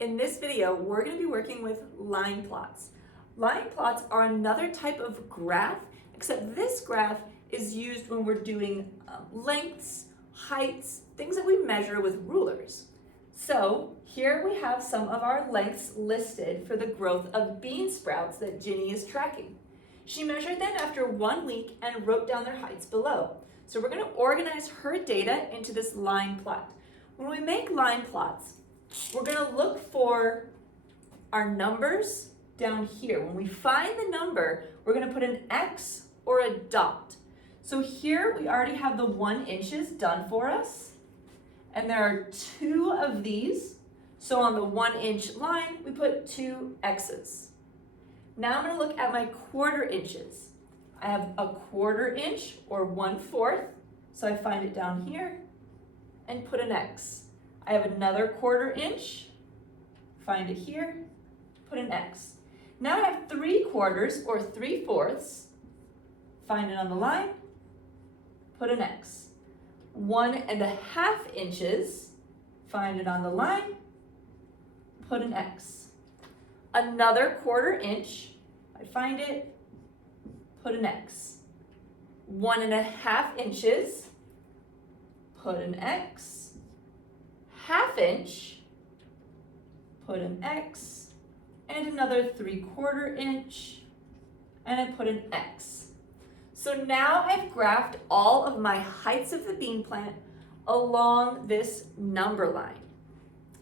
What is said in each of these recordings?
In this video, we're going to be working with line plots. Line plots are another type of graph, except this graph is used when we're doing lengths, heights, things that we measure with rulers. So here we have some of our lengths listed for the growth of bean sprouts that Ginny is tracking. She measured them after 1 week and wrote down their heights below. So we're going to organize her data into this line plot. When we make line plots, we're going to look for our numbers down here. When we find the number, we're going to put an X or a dot. So here we already have the 1 inches done for us. And there are 2 of these. So on the 1 inch line, we put 2 X's. Now I'm going to look at my quarter inches. I have a 1/4 inch or 1/4. So I find it down here and put an X. I have another 1/4 inch, find it here, put an X. Now I have 3/4 or 3/4, find it on the line, put an X. 1.5 inches, find it on the line, put an X. Another 1/4 inch, I find it, put an X. 1.5 inches, put an X. 1/2 inch, put an X, and another 3/4 inch, and I put an X. So now I've graphed all of my heights of the bean plant along this number line.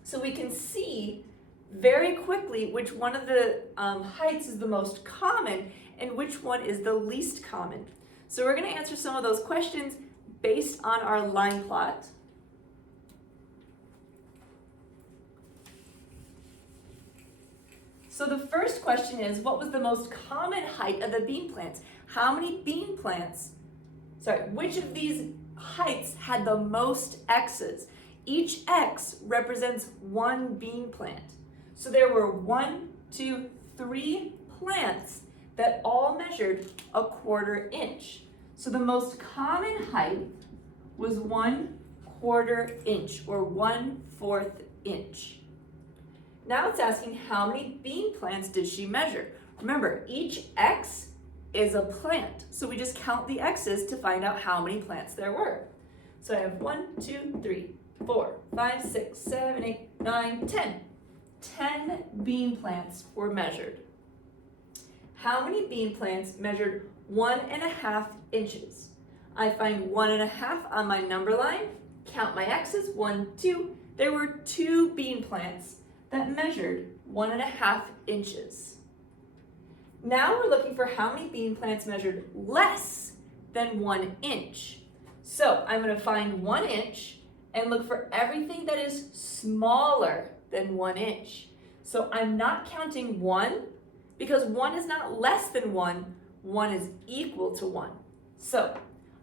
So we can see very quickly which one of the heights is the most common and which one is the least common. So we're going to answer some of those questions based on our line plot. So the first question is, what was the most common height of the bean plants? How many bean plants, which of these heights had the most X's? Each X represents 1 bean plant. So there were 1, 2, 3 plants that all measured a 1/4 inch. So the most common height was 1/4 inch or 1/4 inch. Now it's asking how many bean plants did she measure? Remember, each X is a plant. So we just count the X's to find out how many plants there were. So I have 1, 2, 3, 4, 5, 6, 7, 8, 9, 10. 10 bean plants were measured. How many bean plants measured 1.5 inches? I find 1.5 on my number line, count my X's, 1, 2. There were 2 bean plants that measured 1.5 inches. Now we're looking for how many bean plants measured less than 1 inch. So I'm going to find 1 inch and look for everything that is smaller than 1 inch. So I'm not counting 1 because 1 is not less than 1, 1 is equal to 1. So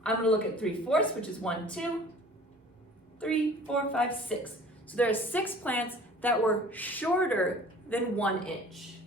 I'm going to look at 3/4, which is 1, 2, 3, 4, 5, 6. So there are 6 plants that were shorter than 1 inch.